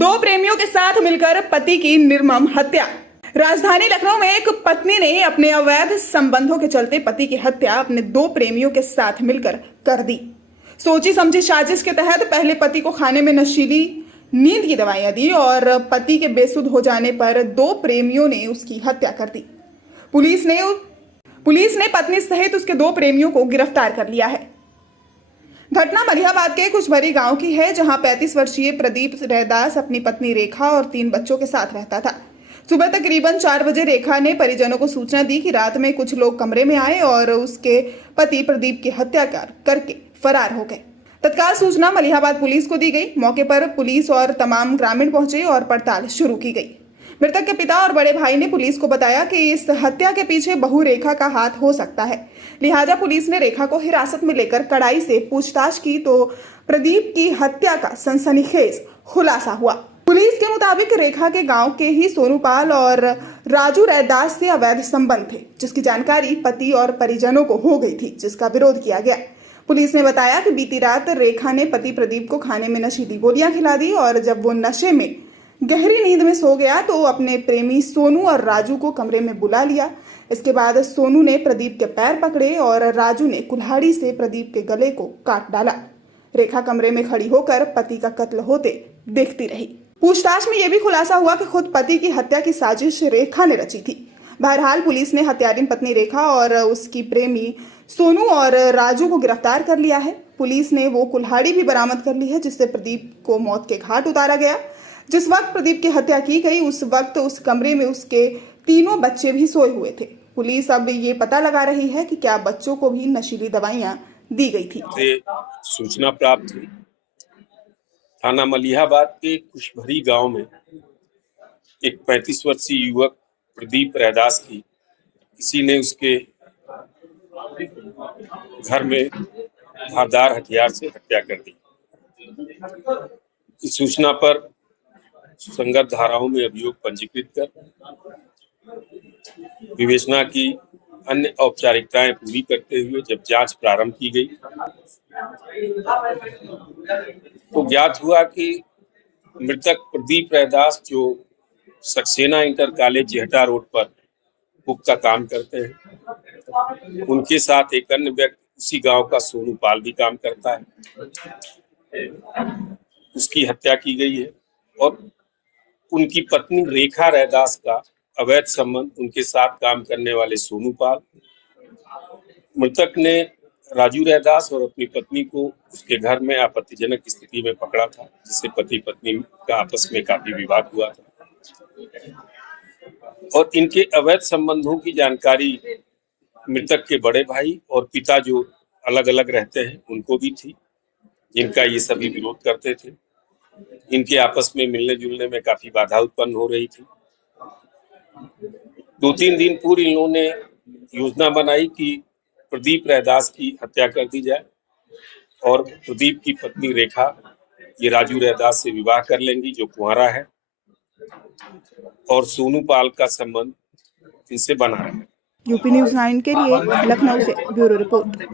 दो प्रेमियों के साथ मिलकर पति की निर्मम हत्या। राजधानी लखनऊ में एक पत्नी ने अपने अवैध संबंधों के चलते पति की हत्या अपने दो प्रेमियों के साथ मिलकर कर दी। सोची समझी साजिश के तहत पहले पति को खाने में नशीली नींद की दवाइयां दी और पति के बेसुध हो जाने पर दो प्रेमियों ने उसकी हत्या कर दी। पुलिस ने पत्नी सहित उसके दो प्रेमियों को गिरफ्तार कर लिया है। घटना मलिहाबाद के कुशभरी गांव की है, जहां 35 वर्षीय प्रदीप रैदास अपनी पत्नी रेखा और 3 बच्चों के साथ रहता था। सुबह तकरीबन 4 बजे रेखा ने परिजनों को सूचना दी कि रात में कुछ लोग कमरे में आए और उसके पति प्रदीप की हत्या करके फरार हो गए। तत्काल सूचना मलिहाबाद पुलिस को दी गई। मौके पर पुलिस और तमाम ग्रामीण पहुंचे और पड़ताल शुरू की गई। मृतक के पिता और बड़े भाई ने पुलिस को बताया कि इस हत्या के पीछे बहू रेखा का हाथ हो सकता है। लिहाजा पुलिस ने रेखा को हिरासत में लेकर कड़ाई से पूछताछ की तो प्रदीप की हत्या का सनसनीखेज खुलासा हुआ। पुलिस के मुताबिक रेखा के गांव के ही सोनूपाल और राजू रैदास से अवैध संबंध थे, जिसकी जानकारी पति और परिजनों को हो गई थी, जिसका विरोध किया गया। पुलिस ने बताया कि बीती रात रेखा ने पति प्रदीप को खाने में नशीली गोलियां खिला दी और जब वो नशे में गहरी नींद में सो गया तो अपने प्रेमी सोनू और राजू को कमरे में बुला लिया। इसके बाद सोनू ने प्रदीप के पैर पकड़े और राजू ने कुल्हाड़ी से प्रदीप के गले को काट डाला। रेखा कमरे में खड़ी होकर पति का कत्ल होते देखती रही। पूछताछ में यह भी खुलासा हुआ कि खुद पति की हत्या की साजिश रेखा ने रची थी। बहरहाल पुलिस ने हत्यारिन पत्नी रेखा और उसकी प्रेमी सोनू और राजू को गिरफ्तार कर लिया है। पुलिस ने वो कुल्हाड़ी भी बरामद कर ली है जिससे प्रदीप को मौत के घाट उतारा गया। जिस वक्त प्रदीप की हत्या की गई उस वक्त उस कमरे में उसके तीनों बच्चे भी सोए हुए थे। पुलिस अब ये पता लगा रही है कि क्या बच्चों को भी नशीली दवाइयां दी गई थी। सूचना प्राप्त हुई थाना मलिहाबाद के कुशभरी गांव में एक 35 वर्षीय युवक प्रदीप रैदास की किसी ने उसके घर में धारदार हथियार से हत्या कर दी। इस सूचना पर संगत धाराओं में अभियोग पंजीकृत कर विवेचना की अन्य औपचारिकताएं पूरी करते हुए जब जांच प्रारंभ की गई तो ज्ञात हुआ कि मृतक प्रदीप रैदास जो Saxena inter college Jehta road पर कुक का काम करते हैं, उनके साथ एक अन्य व्यक्ति उसी गांव का सोनू पाल भी काम करता है। उसकी हत्या की गई है और उनकी पत्नी रेखा रैदास का अवैध संबंध उनके साथ काम करने वाले सोनू पाल, मृतक ने राजू रैदास और अपनी पत्नी को उसके घर में आपत्तिजनक स्थिति में पकड़ा था, जिससे पति पत्नी का आपस में काफी विवाद हुआ था और इनके अवैध संबंधों की जानकारी मृतक के बड़े भाई और पिता जो अलग अलग रहते हैं उनको भी थी, जिनका ये सभी विरोध करते थे। इनके आपस में मिलने जुलने में काफी बाधा उत्पन्न हो रही थी। 2-3 दिन पूर्व इन्होंने योजना बनाई कि प्रदीप रैदास की हत्या कर दी जाए और प्रदीप की पत्नी रेखा ये राजू रैदास से विवाह कर लेंगी जो कुंवारा है और सोनू पाल का संबंध इनसे बना रहा है। यूपी न्यूज़ 9 के लिए लखनऊ से ब्यूरो रिपोर्ट।